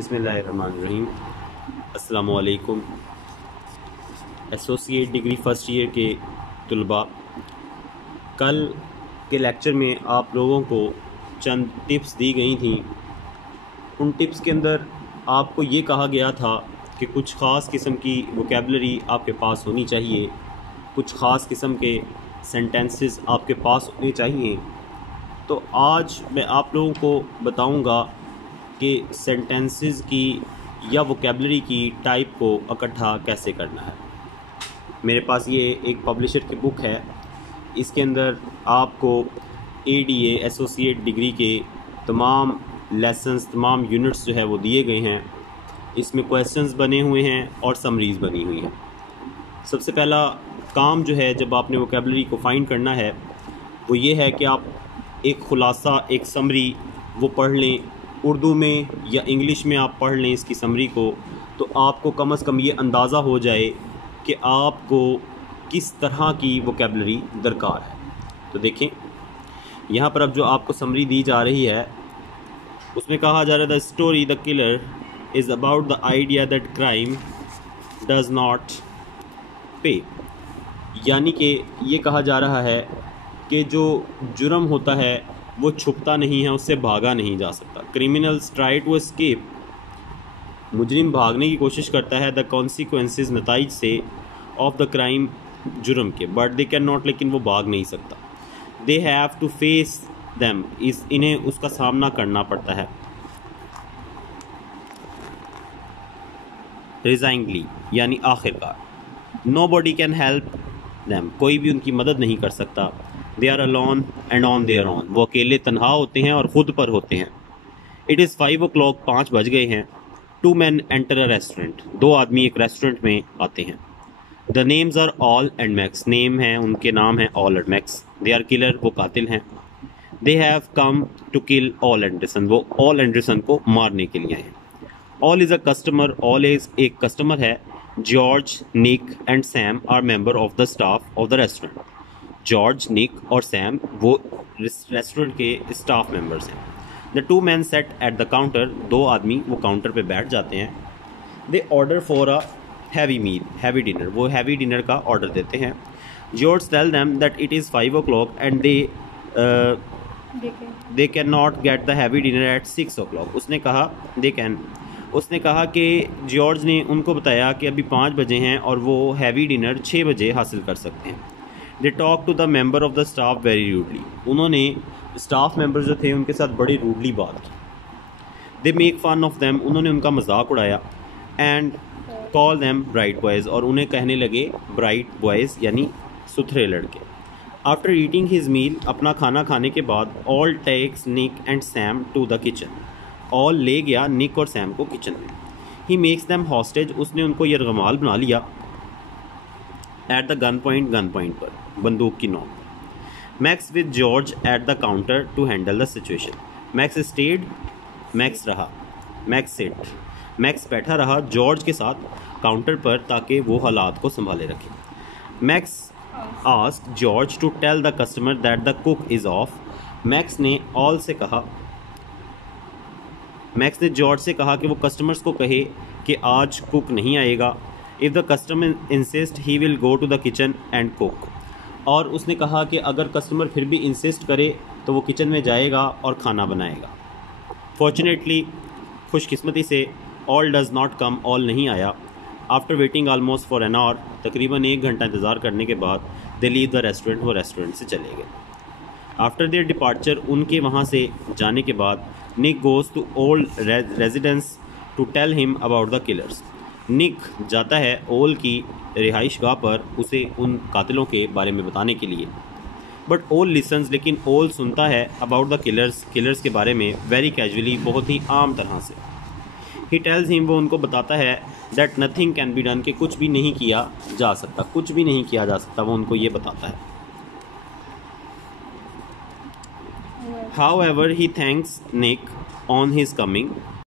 बिस्मिल्लाहिर्रहमानिर्रहीम। अस्सलामुअलैकुम। Associate degree first year के तलबा, कल के लेक्चर में आप लोगों को चंद टिप्स दी गई थी। उन टिप्स के अंदर आपको ये कहा गया था कि कुछ ख़ास किस्म की वोकेबलरी आपके पास होनी चाहिए, कुछ ख़ास किस्म के सेंटेंसेस आपके पास होने चाहिए। तो आज मैं आप लोगों को बताऊंगा कि सेंटेंसेस की या वोकेबलरी की टाइप को इकट्ठा कैसे करना है। मेरे पास ये एक पब्लिशर की बुक है, इसके अंदर आपको ADA एसोसिएट डिग्री के तमाम लेसन्स, तमाम यूनिट्स जो है वो दिए गए हैं। इसमें क्वेश्चंस बने हुए हैं और समरीज़ बनी हुई हैं। सबसे पहला काम जो है जब आपने वोकेबलरी को फाइंड करना है वो ये है कि आप एक ख़ुलासा, एक समरी वो पढ़ लें। उर्दू में या इंग्लिश में आप पढ़ लें इसकी समरी को, तो आपको कम से कम ये अंदाज़ा हो जाए कि आपको किस तरह की वोकेबलरी दरकार है। तो देखें यहाँ पर अब जो आपको समरी दी जा रही है उसमें कहा जा रहा है the story the killer is about the idea that crime does not पे। यानी कि ये कहा जा रहा है कि जो जुर्म होता है वो छुपता नहीं है, उससे भागा नहीं जा सकता। क्रिमिनल्स ट्राई टू एस्केप, मुजरिम भागने की कोशिश करता है द कॉन्सिक्वेंसेस, नताइज से, ऑफ द क्राइम, जुर्म के, बट दे कैन नॉट, लेकिन वो भाग नहीं सकता। They have to face them, इन्हें उसका सामना करना पड़ता है। रिजाइंगली यानी आखिरकार। Nobody can help them, कोई भी उनकी मदद नहीं कर सकता। They are alone and on their own, वो अकेले तन्हा होते हैं और ख़ुद पर होते हैं। इट इज़ 5 o'clock, 5 बज गए हैं। 2 men एंटर अ रेस्टोरेंट, 2 आदमी एक रेस्टोरेंट में आते हैं। The names are Al and Max, name है उनके नाम है Al and Max. They are killer, वो कातिल हैं। They have come to kill Ole Andreson, वो ऑल एंडरसन को मारने के लिए आए हैं। Al is a customer, Al is एक कस्टमर है। George, Nick and Sam are member of the staff of the restaurant. George, Nick और सैम वो रेस्टोरेंट के स्टाफ मेंबर्स हैं। The 2 men sat at the counter, 2 आदमी वो counter पे बैठ जाते हैं। They order for a heavy meal, heavy dinner, वो हैवी डिनर का ऑर्डर देते हैं। George tell them that it is 5 o'clock and they can not get the heavy dinner at 6 o'clock। उसने कहा कि जॉर्ज ने उनको बताया कि अभी 5 बजे हैं और वो हैवी डिनर 6 बजे हासिल कर सकते हैं। They talk to the member of the staff very rudely, उन्होंने स्टाफ मेंबर जो थे उनके साथ बड़ी रूडली बात की। They make fun of them, उन्होंने उनका मजाक उड़ाया। And call them bright boys, और उन्हें कहने लगे ब्राइट बॉयज़ यानी सुथरे लड़के। आफ्टर ईटिंग हिज मील, अपना खाना खाने के बाद, Al takes Nick and Sam to the kitchen, Al ले गया निक और सैम को किचन में। ही मेक्स देम हॉस्टेज, उसने उनको यरगमाल बना लिया। एट द गन पॉइंट पर, बंदूक की नोक। Max with George at the counter to handle the situation. Max stayed, Max रहा। मैक्स सिट, मैक्स बैठा रहा जॉर्ज के साथ काउंटर पर ताकि वो हालात को संभाले रखे। Max ask George to tell the customer that the cook is off. Max ने जॉर्ज से कहा कि वो कस्टमर्स को कहे कि आज कुक नहीं आएगा। If the customer insist he will go to the kitchen and cook, और उसने कहा कि अगर कस्टमर फिर भी इंसिस्ट करे तो वो किचन में जाएगा और खाना बनाएगा। फॉर्चुनेटली, खुशकिस्मती से, all does not come, all नहीं आया। After waiting almost for an hour, तकरीबन 1 घंटा इंतज़ार करने के बाद, दे लीव द रेस्टोरेंट, वो रेस्टोरेंट से चले गए। आफ्टर देयर डिपार्चर, उनके वहाँ से जाने के बाद, Nick goes to old residence to tell him about the killers. Nick जाता है ओल की रिहाइश गाह पर उसे उन कातिलों के बारे में बताने के लिए। बट ओल लिसन्स, लेकिन ओल सुनता है अबाउट द किलर्स के बारे में वेरी कैजुअली, बहुत ही आम तरह से। ही टेल्स हिम, वो उनको बताता है that nothing can be done, कि कुछ भी नहीं किया जा सकता, कुछ भी नहीं किया जा सकता, वो उनको ये बताता है। However he thanks Nick on his coming,